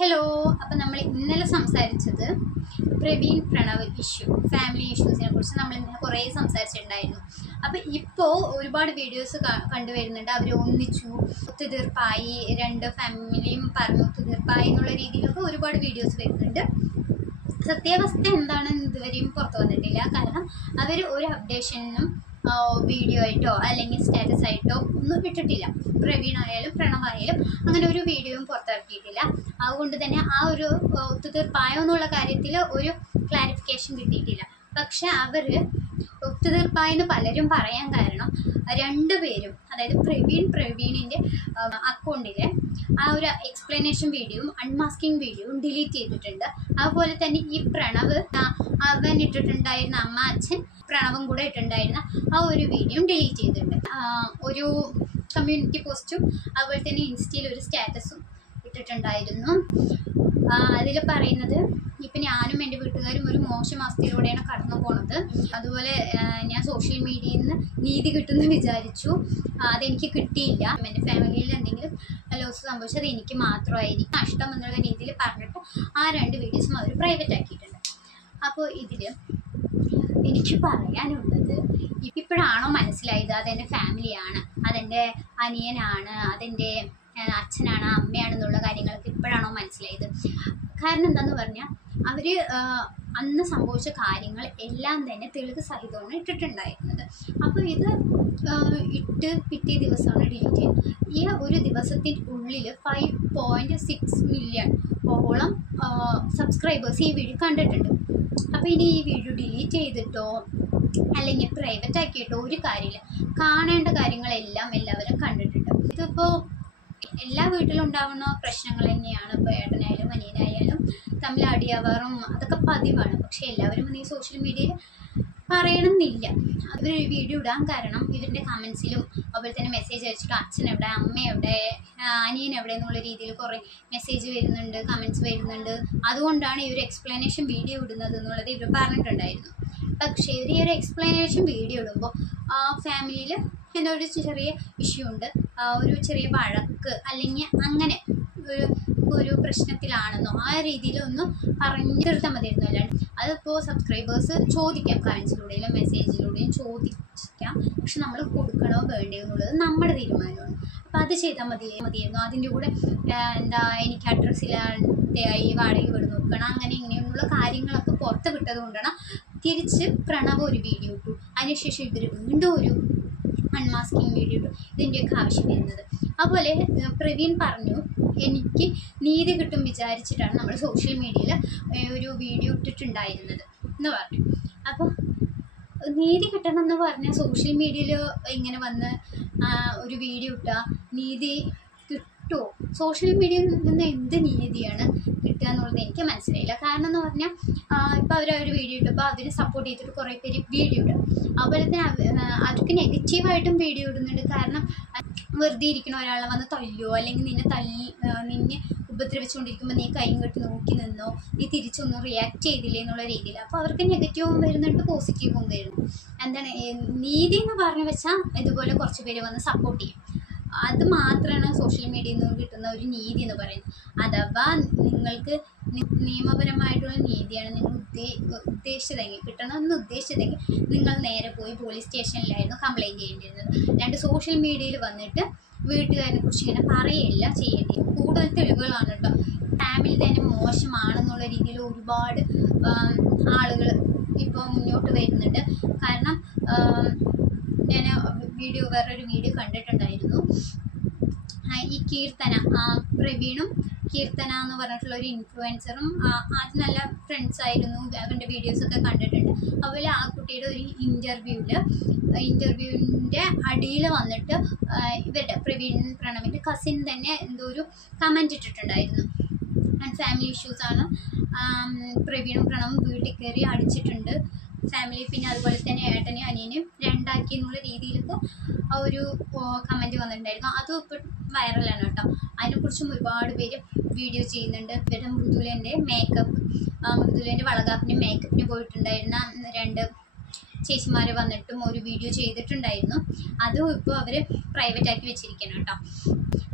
Hello. അപ്പം നമ്മൾ ഇന്നലെ സംസാരിച്ചത് പ്രവീൺ പ്രണവ് ഇഷ്യൂ, ഫാമിലി ഇഷ്യൂസിനെ കുറിച്ച് നമ്മൾ ഇന്നലെ കുറേ സംസാരിച്ചിട്ടുണ്ടായിരുന്നു. അപ്പം ഇപ്പോൾ ഒരുപാട് വീഡിയോസ് കണ്ടുവരുന്നുണ്ട്. അവർ ഒന്നിച്ചു, ഒത്തുതീർപ്പായി, രണ്ട് ഫാമിലിയും പറഞ്ഞു ഒത്തുതീർപ്പായി എന്നുള്ള രീതിയിലൊക്കെ ഒരുപാട് വീഡിയോസ് വരുന്നുണ്ട്. സത്യാവസ്ഥ എന്താണെന്ന് ഇതുവരെയും പുറത്തു വന്നിട്ടില്ല. കാരണം അവർ ഒരു അപ്ഡേഷനും വീഡിയോ ആയിട്ടോ അല്ലെങ്കിൽ സ്റ്റാറ്റസ് ആയിട്ടോ ഒന്നും ഇട്ടിട്ടില്ല. പ്രവീണായാലും പ്രണവായാലും അങ്ങനെ ഒരു വീഡിയോയും പുറത്തിറക്കിയിട്ടില്ല. അതുകൊണ്ട് തന്നെ ആ ഒരു ഒത്തുതീർപ്പായോ എന്നുള്ള കാര്യത്തിൽ ഒരു ക്ലാരിഫിക്കേഷൻ കിട്ടിയിട്ടില്ല. പക്ഷെ അവർ ഒത്തുതീർപ്പായെന്ന് പലരും പറയാൻ കാരണം രണ്ടുപേരും, അതായത് പ്രവീണിൻ്റെ അക്കൗണ്ടിലെ ആ ഒരു എക്സ്പ്ലനേഷൻ വീഡിയോയും അൺമാസ്കിങ് വീഡിയോയും ഡിലീറ്റ് ചെയ്തിട്ടുണ്ട്. അതുപോലെ തന്നെ ഈ പ്രണവ് അവൻ ഇട്ടിട്ടുണ്ടായിരുന്ന അമ്മ അച്ഛൻ പ്രണവും കൂടെ ഇട്ടിട്ടുണ്ടായിരുന്ന ആ ഒരു വീഡിയോ ഡിലീറ്റ് ചെയ്തിട്ടുണ്ട്. ഒരു കമ്മ്യൂണിറ്റി പോസ്റ്റും അതുപോലെ തന്നെ ഇൻസ്റ്റയിൽ ഒരു സ്റ്റാറ്റസും ഇട്ടിട്ടുണ്ടായിരുന്നു. അതിൽ പറയുന്നത്, ഇപ്പം ഞാനും എൻ്റെ വീട്ടുകാരും ഒരു മോശം അവസ്ഥയിലൂടെയാണ് കടന്നു പോണത്. അതുപോലെ ഞാൻ സോഷ്യൽ മീഡിയയിൽ നിന്ന് നീതി കിട്ടുമെന്ന് വിചാരിച്ചു, അതെനിക്ക് കിട്ടിയില്ല. എൻ്റെ ഫാമിലിയിൽ എന്തെങ്കിലും ലോസ് സംഭവിച്ചത് എനിക്ക് മാത്രമായിരിക്കും നഷ്ടം എന്നുള്ള രീതിയിൽ പറഞ്ഞിട്ട് ആ രണ്ട് വീഡിയോസും അവർ പ്രൈവറ്റ് ആക്കിയിട്ടുണ്ട്. അപ്പോൾ ഇതിൽ എനിക്ക് പറയാനുള്ളത്, ഇപ്പോഴാണോ മനസ്സിലായത് അതെൻ്റെ ഫാമിലിയാണ്, അതെൻ്റെ അനിയനാണ്, അതെൻ്റെ അച്ഛനാണ്, അമ്മയാണെന്നുള്ള കാര്യങ്ങളൊക്കെ ഇപ്പോഴാണോ മനസ്സിലായത്? കാരണം എന്താണെന്ന് പറഞ്ഞാൽ അവർ അന്ന് സംഭവിച്ച കാര്യങ്ങൾ എല്ലാം തന്നെ തെളിവ് സഹിതമാണ് ഇട്ടിട്ടുണ്ടായിരുന്നത്. അപ്പോൾ ഇത് ഇട്ട് പിറ്റേ ദിവസമാണ് ഡിലീറ്റ് ചെയ്യുന്നത്. ഈ ഒരു ദിവസത്തിൻ്റെ ഉള്ളിൽ 5.6 മില്യൺ ഓളം സബ്സ്ക്രൈബേഴ്സ് ഈ വീഡിയോ കണ്ടിട്ടുണ്ട്. അപ്പോൾ ഇനി ഈ വീഡിയോ ഡിലീറ്റ് ചെയ്തിട്ടോ അല്ലെങ്കിൽ പ്രൈവറ്റ് ആക്കിയിട്ടോ ഒരു കാര്യമില്ല. കാണേണ്ട കാര്യങ്ങളെല്ലാം എല്ലാവരും കണ്ടിട്ടുണ്ട്. ഇതിപ്പോൾ എല്ലാ വീട്ടിലും ഉണ്ടാവുന്ന പ്രശ്നങ്ങൾ തന്നെയാണ്. ഇപ്പോൾ ഏട്ടനായാലും അനിയനായാലും തമ്മിൽ അടിയാവാറും അതൊക്കെ പതിവാണ്. പക്ഷേ എല്ലാവരും ഈ സോഷ്യൽ മീഡിയയിൽ പറയണമെന്നില്ല. അവരൊരു വീഡിയോ ഇടാൻ കാരണം ഇവരുടെ കമൻസിലും അതുപോലെ തന്നെ മെസ്സേജ് അയച്ചിട്ട് അച്ഛൻ എവിടെ, അമ്മ എവിടെ, അനിയൻ എവിടെ എന്നുള്ള രീതിയിൽ കുറേ മെസ്സേജ് വരുന്നുണ്ട്, കമൻസ് വരുന്നുണ്ട്. അതുകൊണ്ടാണ് ഈ ഒരു എക്സ്പ്ലനേഷൻ വീഡിയോ ഇടുന്നത് എന്നുള്ളത് ഇവർ പറഞ്ഞിട്ടുണ്ടായിരുന്നു. പക്ഷേ ഇവർ ഈ ഒരു എക്സ്പ്ലനേഷൻ വീഡിയോ ഇടുമ്പോൾ ഫാമിലിയിൽ എന്തോ ഒരു ചെറിയ ഇഷ്യൂ ഉണ്ട്, ഒരു ചെറിയ വഴക്ക് അല്ലെങ്കിൽ അങ്ങനെ ഒരു പ്രശ്നത്തിലാണെന്നോ ആ രീതിയിലൊന്നും പറഞ്ഞു തീർത്താൽ മതിയായിരുന്നു. അല്ലാണ്ട് അതിപ്പോൾ സബ്സ്ക്രൈബേഴ്സ് ചോദിക്കാം, കമൻസിലൂടെയും മെസ്സേജിലൂടെയും ചോദിക്കാം. പക്ഷെ നമ്മൾ കൊടുക്കണോ വേണ്ടയോ എന്നുള്ളത് നമ്മുടെ തീരുമാനമാണ്. അപ്പോൾ അത് ചെയ്താൽ മതിയായിരുന്നു. അതിൻ്റെ കൂടെ എനിക്ക് അഡ്രസ്സിലായി വാടക വീട് നോക്കണം അങ്ങനെ ഇങ്ങനെയുള്ള കാര്യങ്ങളൊക്കെ പുറത്ത് വിട്ടത് കൊണ്ടാണ് തിരിച്ച് പ്രണവ് ഒരു വീഡിയോ ഇട്ടു. അതിനുശേഷം ഇവർ വീണ്ടും ഒരു അൺമാസ്കിങ് വീഡിയോ ഇട്ടു. ഇതിൻ്റെയൊക്കെ ആവശ്യം വരുന്നത്. അതുപോലെ പ്രവീൺ പറഞ്ഞു, എനിക്ക് നീതി കിട്ടും വിചാരിച്ചിട്ടാണ് നമ്മൾ സോഷ്യൽ മീഡിയയിൽ ഒരു വീഡിയോ ഇട്ടിട്ടുണ്ടായിരുന്നത് എന്ന് പറഞ്ഞു. അപ്പോൾ നീതി കിട്ടണം എന്ന് പറഞ്ഞാൽ സോഷ്യൽ മീഡിയയിൽ ഇങ്ങനെ വന്ന് ഒരു വീഡിയോ ഇട്ടാൽ നീതി കിട്ടുമോ? സോഷ്യൽ മീഡിയയിൽ നിന്ന് എന്ത് നീതിയാണ് കിട്ടുക എന്നുള്ളത് എനിക്ക് മനസ്സിലായില്ല. കാരണം എന്ന് പറഞ്ഞാൽ ഇപ്പോൾ അവർ വീഡിയോ ഇട്ടപ്പോൾ അതിനെ സപ്പോർട്ട് ചെയ്തിട്ട് കുറേ പേര് വീഡിയോ ഇടും. അതുപോലെ തന്നെ അവർക്ക് നെഗറ്റീവായിട്ടും വീഡിയോ ഇടുന്നുണ്ട്. കാരണം വെറുതെ ഇരിക്കണ ഒരാളെ വന്ന് തല്ലുമോ അല്ലെങ്കിൽ നിന്നെ ഉപദ്രവിച്ചുകൊണ്ടിരിക്കുമ്പോൾ നീ കൈയും കെട്ടി നോക്കി നിന്നോ, നീ തിരിച്ചൊന്നും റിയാക്ട് ചെയ്തില്ലേ എന്നുള്ള രീതിയിൽ. അപ്പോൾ അവർക്ക് നെഗറ്റീവും വരുന്നുണ്ട്, പോസിറ്റീവും വരുന്നു. എന്താണ് നീതി എന്ന് പറഞ്ഞു വെച്ചാൽ ഇതുപോലെ കുറച്ച് പേര് വന്ന് സപ്പോർട്ട് ചെയ്യും. അത് മാത്രമാണ് സോഷ്യൽ മീഡിയയിൽ നിന്ന് കിട്ടുന്ന ഒരു നീതി എന്ന് പറയുന്നത്. അഥവാ നിങ്ങൾക്ക് നിയമപരമായിട്ടുള്ള നീതിയാണ് നിങ്ങൾ ഉദ്ദേശിച്ചതെങ്കിൽ, കിട്ടണമെന്ന് ഉദ്ദേശിച്ചതെങ്കിൽ നിങ്ങൾ നേരെ പോയി പോലീസ് സ്റ്റേഷനിലായിരുന്നു കംപ്ലയിൻറ്റ് ചെയ്യേണ്ടിയിരുന്നത്. രണ്ട് സോഷ്യൽ മീഡിയയിൽ വന്നിട്ട് വീട്ടുകാരെ കുറിച്ച് ഇങ്ങനെ പറയുകയില്ല ചെയ്യേണ്ടി. കൂടുതൽ തെളിവുകളാണ് കേട്ടോ. ഫാമിലി തന്നെ മോശമാണെന്നുള്ള രീതിയിൽ ഒരുപാട് ആളുകൾ ഇപ്പോൾ മുന്നോട്ട് വരുന്നുണ്ട്. കാരണം ഞാൻ വേറൊരു വീഡിയോ കണ്ടിട്ടുണ്ടായിരുന്നു. ഈ കീർത്തന, പ്രവീണും കീർത്തന എന്ന് പറഞ്ഞിട്ടുള്ള ഒരു ഇൻഫ്ലുവൻസറും ആദ്യം നല്ല ഫ്രണ്ട്സ് ആയിരുന്നു. അവരുടെ വീഡിയോസൊക്കെ കണ്ടിട്ടുണ്ട്. അതുപോലെ ആ കുട്ടിയുടെ ഒരു ഇൻ്റർവ്യൂവിൻ്റെ അടിയിൽ വന്നിട്ട് ഇവരുടെ പ്രണവിൻ്റെ കസിൻ തന്നെ എന്തോ ഒരു കമൻറ്റ് ഇട്ടിട്ടുണ്ടായിരുന്നു. ഫാമിലി ഇഷ്യൂസാണ്, പ്രവീണും പ്രണവും വീട്ടിൽ കയറി അടിച്ചിട്ടുണ്ട് ഫാമിലി, പിന്നെ അതുപോലെ തന്നെ ഏട്ടനെയും അനിയനെയും രണ്ടാക്കി എന്നുള്ള രീതിയിലൊക്കെ ഒരു കമൻറ്റ് വന്നിട്ടുണ്ടായിരുന്നു. അതും ഇപ്പോൾ വൈറലാണ് കേട്ടോ. അതിനെക്കുറിച്ചും ഒരുപാട് പേര് വീഡിയോ ചെയ്യുന്നുണ്ട്. ഇവരുടെ മൃദുലേൻ്റെ വളകാപ്പിന് മേക്കപ്പിന് പോയിട്ടുണ്ടായിരുന്ന രണ്ട് ചേച്ചിമാർ വന്നിട്ടും ഒരു വീഡിയോ ചെയ്തിട്ടുണ്ടായിരുന്നു. അതും ഇപ്പോൾ അവർ പ്രൈവറ്റ് ആക്കി വെച്ചിരിക്കണം കേട്ടോ.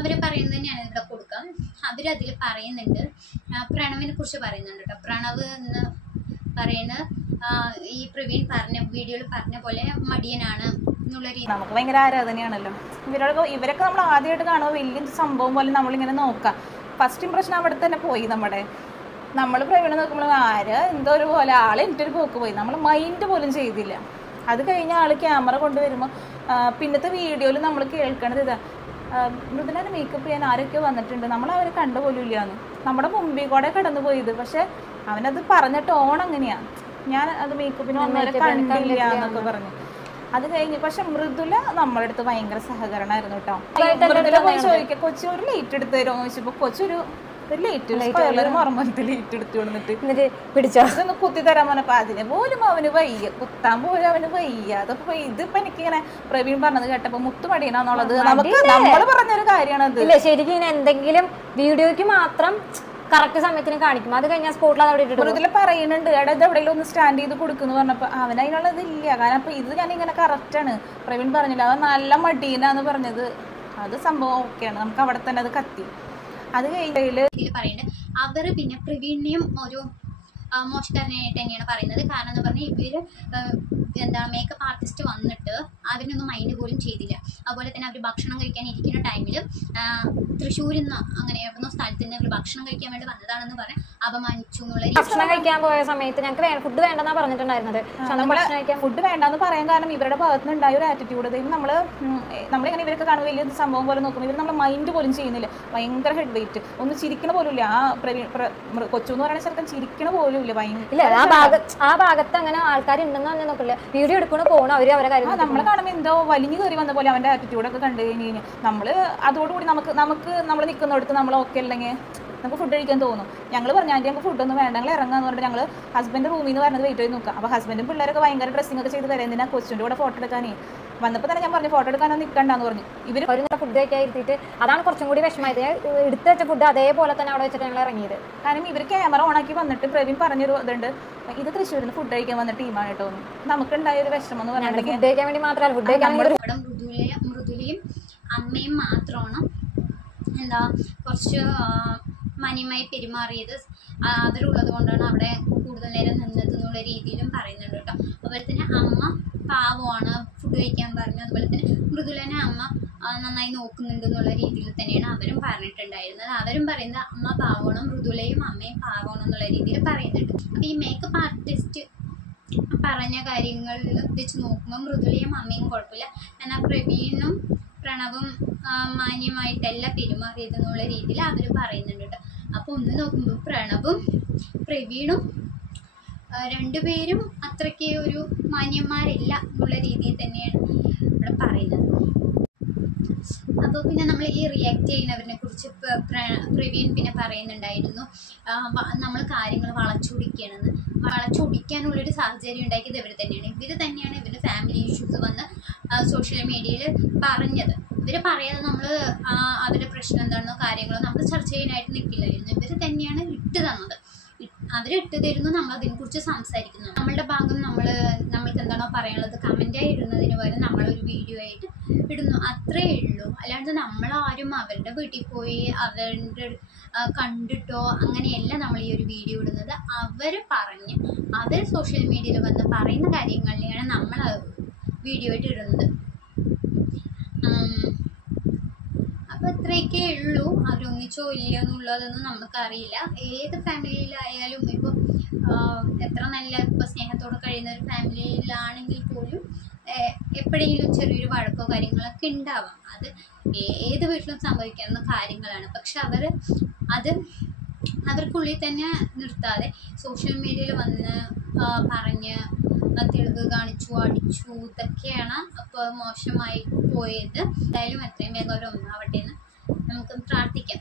അവർ പറയുന്നത് ഞാൻ ഇവിടെ കൊടുക്കാം. അവരതിൽ പറയുന്നുണ്ട്, പ്രണവിനെ കുറിച്ച് പറയുന്നുണ്ട് കേട്ടോ. പ്രണവ് എന്ന് പറയുന്നത് ഈ പ്രവീൺ പറഞ്ഞ വീഡിയോയിൽ പറഞ്ഞ പോലെ മടിയനാണ് എന്നുള്ള രീതി നമുക്ക് ഭയങ്കര ആരാധനയാണല്ലോ ഇവരൊക്കെ നമ്മൾ ആദ്യമായിട്ട് കാണുമ്പോൾ വലിയ സംഭവം പോലെ നമ്മളിങ്ങനെ നോക്കാം. ഫസ്റ്റ് ഇംപ്രഷൻ അവിടെ തന്നെ പോയി. നമ്മൾ പ്രവീണ നോക്കുമ്പോൾ എന്തോ ഒരു പോലെ ആൾ എൻ്റെ ഒരു പോക്ക് പോയി, നമ്മൾ മൈൻഡ് പോലും ചെയ്തില്ല. അത് കഴിഞ്ഞ ആൾ ക്യാമറ കൊണ്ടുവരുമ്പോൾ പിന്നത്തെ വീഡിയോയിൽ നമ്മൾ കേൾക്കണത് ഇതാ, മൃദുലനെ മേക്കപ്പ് ചെയ്യാൻ ആരൊക്കെയോ വന്നിട്ടുണ്ട്, നമ്മൾ അവരെ കണ്ടുപോലും ഇല്ലാന്ന്. നമ്മുടെ മുമ്പിൽ കൂടെ കടന്നു പോയത്. പക്ഷെ അവനത് പറഞ്ഞ ടോൺ അങ്ങനെയാണ്, ഞാൻ അത് മേക്കപ്പിന് വന്നവരെ കണ്ടില്ല എന്നൊക്കെ പറഞ്ഞു. അത് കഴിഞ്ഞ് പക്ഷെ മൃദുല നമ്മുടെ അടുത്ത് ഭയങ്കര സഹകരണമായിരുന്നു കേട്ടോ. മൃദുല പോയി ചോദിക്കുക, കൊച്ചു ഒരു ലേറ്റ് എടുത്ത് തരുമോ എന്ന് ചോദിച്ചപ്പോൾ കൊച്ചൊരു ലേറ്റ് മറമ്പലത്തിൽ ലേറ്റ് എടുത്തു കൊടുത്തിട്ട് പിടിച്ചൊന്ന് കുത്തി തരാൻ പറഞ്ഞപ്പോ അതിന് പോലും അവന് വയ്യ, കുത്താൻ പോലും അവന് വയ്യ. അതൊക്കെ ഇതിപ്പോ എനിക്കിങ്ങനെ പ്രവീൺ പറഞ്ഞത് കേട്ടപ്പോ മുത്തുമടിയനാന്നുള്ളത് നമുക്ക് നമ്മൾ പറഞ്ഞൊരു കാര്യമാണ്. അത് ശരിക്കും എന്തെങ്കിലും വീഡിയോക്ക് മാത്രം കറക്റ്റ് സമയത്തിന് കാണിക്കും, അത് കഴിഞ്ഞാൽ സ്പോട്ടിൽ അവിടെ ഇട്ടിട്ട് ഇതിൽ പറയുന്നുണ്ട് എടാ ഇത് എവിടെയെങ്കിലും ഒന്ന് സ്റ്റാൻഡ് ചെയ്ത് കൊടുക്കുന്നു പറഞ്ഞപ്പോൾ അവൻ അതിനുള്ളതില്ല. കാരണം അപ്പോൾ ഇത് ഞാനിങ്ങനെ കറക്റ്റാണ് പ്രവീൺ പറഞ്ഞില്ല, അവൻ നല്ല മടീനാന്ന് പറഞ്ഞത്. അത് സംഭവം ഓക്കെയാണ്, നമുക്ക് അവിടെ തന്നെ അത് കത്തി. അത് കഴിഞ്ഞതിൽ പറയുന്നുണ്ട് അവർ പിന്നെ പ്രവീണിനെയും ഒരു മോശക്കാരനായിട്ട് തന്നെയാണ് പറയുന്നത്. കാരണം എന്ന് പറഞ്ഞാൽ ഇവർ മേക്കപ്പ് ആർട്ടിസ്റ്റ് വന്നിട്ട് അവരൊന്നും മൈൻഡ് പോലും ചെയ്തില്ല. അതുപോലെ തന്നെ അവർ ഭക്ഷണം കഴിക്കാൻ ഇരിക്കുന്ന ടൈമിൽ തൃശ്ശൂരിൽ നിന്ന് അങ്ങനെ എവിടുന്ന സ്ഥലത്ത് നിന്ന് അവർ ഭക്ഷണം കഴിക്കാൻ വേണ്ടി വന്നതാണെന്ന് പറഞ്ഞ് അപമാനിച്ചു എന്നുള്ള. ഭക്ഷണം കഴിക്കാൻ പോയ സമയത്ത് ഞങ്ങൾക്ക് ഫുഡ് വേണ്ടെന്നാണ് പറഞ്ഞിട്ടുണ്ടായിരുന്നത്. ഫുഡ് വേണ്ടെന്ന് പറയാൻ കാരണം ഇവരുടെ ഭാഗത്ത് നിന്ന് ഉണ്ടായ ഒരു ആറ്റിറ്റ്യൂഡ്. നമ്മളിങ്ങനെ ഇവരൊക്കെ കാണുമ്പോൾ വലിയ സംഭവം പോലെ നോക്കുമ്പോൾ ഇവർ നമ്മൾ മൈൻഡ് പോലും ചെയ്യുന്നില്ല. ഭയങ്കര ഹെഡ് വെയിറ്റ്, ഒന്നും ചിരിക്കണ പോലും ഇല്ല. കൊച്ചു എന്ന് പറയുന്ന സ്ഥലത്ത് ചിരിക്കണ പോലും ഇല്ല. ആ ഭാഗത്ത് അങ്ങനെ ആൾക്കാരുണ്ടെന്ന് പറഞ്ഞാൽ നോക്കില്ല, വീഡിയോ എടുക്കണോ പോകണം അവര് അവരെ കാര്യം. നമ്മളെ കാണുമ്പോൾ എന്തോ വലിഞ്ഞു കയറി വന്ന പോലെ അവന്റെ ആറ്റിറ്റ്യൂഡൊക്കെ കണ്ടു കഴിഞ്ഞ് കഴിഞ്ഞാൽ നമ്മള് അതോടുകൂടി നമുക്ക് നമ്മൾ നിൽക്കുന്നിടത്ത് നമ്മൾ ഓക്കെ അല്ലെങ്കിൽ നമുക്ക് ഫുഡ് കഴിക്കാൻ തോന്നും. ഞങ്ങൾ പറഞ്ഞു ആൻറ്റി ഞങ്ങൾക്ക് ഫുഡൊന്നും വേണ്ട, ഞങ്ങൾ ഇറങ്ങാന്ന് പറഞ്ഞിട്ട് ഞങ്ങൾ ഹസ്ബൻഡ് റൂമിൽ നിന്ന് വരുന്നത് വെയിറ്റ് ചെയ്ത് നോക്കാം. അപ്പോൾ ഹസ്ബൻഡും പിള്ളേരൊക്കെ ഭയങ്കര ഡ്രസ്സിംഗ് ഒക്കെ ചെയ്ത് വരാം. എന്തിനാ കൊച്ചിൻ്റെ കൂടെ ഫോട്ടോ എടുക്കാനേ വന്നപ്പോൾ തന്നെ ഞാൻ പറഞ്ഞു ഫോട്ടോ എടുക്കാനൊന്നും നിൽക്കണ്ടെന്ന് പറഞ്ഞു. ഇവർ ഫുഡ് കഴിക്കാൻ ഇരുത്തിയിട്ട് അതാണ് കുറച്ചും കൂടി വിഷമമായത്. എടുത്ത് വെച്ച ഫുഡ് അതേപോലെ തന്നെ അവിടെ വെച്ചിട്ട് ഞങ്ങൾ ഇറങ്ങിയത്. കാരണം ഇവർ ക്യാമറ ഓണാക്കി വന്നിട്ട് പ്രവീൺ പറഞ്ഞൊരു ഇതുണ്ട്, ഇത് തൃശ്ശൂരിൽ നിന്ന് ഫുഡ് കഴിക്കാൻ വന്ന ടീമാണ് കേട്ടോ. നമുക്കുണ്ടായ ഒരു വിഷമം എന്ന് പറഞ്ഞാൽ ഫുഡ് കഴിക്കാൻ വേണ്ടി മാത്രമല്ല, ഫുഡ് കഴിക്കാൻ മൃദുലയും അമ്മയും മാത്രമാണ് എന്താ കുറച്ച് മാന്യമായി പെരുമാറിയത്. അവരുള്ളത് കൊണ്ടാണ് അവിടെ കൂടുതൽ നേരം നിന്നത് എന്നുള്ള രീതിയിലും പറയുന്നുണ്ട് കേട്ടോ. അതുപോലെ തന്നെ അമ്മ പാവമാണ്, ഫുഡ് കഴിക്കാൻ പറഞ്ഞു. അതുപോലെ തന്നെ മൃദുലനെ അമ്മ നന്നായി നോക്കുന്നുണ്ട് എന്നുള്ള രീതിയിൽ തന്നെയാണ് അവരും പറഞ്ഞിട്ടുണ്ടായിരുന്നത്. അവരും പറയുന്നത് അമ്മ പാവമാണ്, മൃദുലയും അമ്മയും പാവമാണ് എന്നുള്ള രീതിയിൽ പറയുന്നുണ്ട്. അപ്പോൾ ഈ മേക്കപ്പ് ആർട്ടിസ്റ്റ് പറഞ്ഞ കാര്യങ്ങളിൽ വെച്ച് നോക്കുമ്പോൾ മൃദുലയും അമ്മയും കുഴപ്പമില്ല, എന്നാൽ പ്രവീണും പ്രണവും മാന്യമായിട്ടല്ല പെരുമാറിയതെന്നുള്ള രീതിയിൽ അവർ പറയുന്നുണ്ട് കേട്ടോ. അപ്പോൾ ഒന്ന് നോക്കുമ്പോൾ പ്രണവും പ്രവീണും രണ്ടുപേരും അത്രയ്ക്ക് ഒരു മാന്യന്മാരല്ല എന്നുള്ള രീതിയിൽ തന്നെയാണ് ഇവിടെ പറയുന്നത്. അപ്പോൾ പിന്നെ നമ്മൾ ഈ റിയാക്ട് ചെയ്യുന്നവരിനെ കുറിച്ച് പ്രവീൺ പിന്നെ പറയുന്നുണ്ടായിരുന്നു, നമ്മൾ കാര്യങ്ങൾ വളച്ചൊടിക്കുകയാണെന്ന്. വളച്ചൊടിക്കാനുള്ളൊരു സാഹചര്യം ഉണ്ടാക്കിയത് ഇവർ തന്നെയാണ്. ഇവരുടെ ഫാമിലി ഇഷ്യൂസ് വന്ന് സോഷ്യൽ മീഡിയയിൽ പറഞ്ഞത്. ഇവർ പറയാതെ നമ്മൾ അവരുടെ പ്രശ്നം എന്താണെന്നോ കാര്യങ്ങളോ നമ്മൾ ചർച്ച ചെയ്യാനായിട്ട് നിൽക്കില്ലായിരുന്നു. ഇവർ തന്നെയാണ് ഇട്ട് തന്നത്. അവരിട്ട് തരുന്നു, നമ്മൾ അതിനെക്കുറിച്ച് സംസാരിക്കുന്നു. നമ്മളുടെ ഭാഗം നമ്മൾക്ക് എന്താണോ പറയാനുള്ളത് കമൻറ്റായി ഇടുന്നതിന് പകരം നമ്മളൊരു വീഡിയോ ആയിട്ട് ഇടുന്നു, അത്രേ ഉള്ളൂ. അല്ലാണ്ട് നമ്മളാരും അവരുടെ വീട്ടിൽ പോയി അവരുടെ കണ്ടിട്ടോ അങ്ങനെയല്ല നമ്മൾ ഈ ഒരു വീഡിയോ ഇടുന്നത്. അവർ പറഞ്ഞ് അവർ സോഷ്യൽ മീഡിയയിൽ വന്ന് പറയുന്ന കാര്യങ്ങളിലാണ് നമ്മൾ വീഡിയോ ആയിട്ട് ഇടുന്നത്. അപ്പോൾ ഇത്രയൊക്കെ ഉള്ളൂ. അവരൊന്നിച്ചോ ഇല്ലയോ എന്നുള്ളതൊന്നും നമുക്കറിയില്ല. ഏത് ഫാമിലിയിലായാലും ഇപ്പോൾ എത്ര നല്ല ഇപ്പോൾ സ്നേഹത്തോടെ കഴിയുന്ന ഒരു ഫാമിലിയിലാണെങ്കിൽ പോലും എപ്പോഴെങ്കിലും ചെറിയൊരു വഴക്കോ കാര്യങ്ങളൊക്കെ ഉണ്ടാവാം. അത് ഏത് വീട്ടിലും സംഭവിക്കാവുന്ന കാര്യങ്ങളാണ്. പക്ഷെ അവർക്കുള്ളിൽ തന്നെ നിർത്താതെ സോഷ്യൽ മീഡിയയിൽ വന്ന് പറഞ്ഞ് തെളിവ് കാണിച്ചു അടിച്ചു, ഇതൊക്കെയാണ് അപ്പോൾ മോശമായി പോയത്. എന്തായാലും എത്രയും വേഗം അവർ ഒന്നാവട്ടെ എന്ന് നമുക്ക് പ്രാർത്ഥിക്കാം.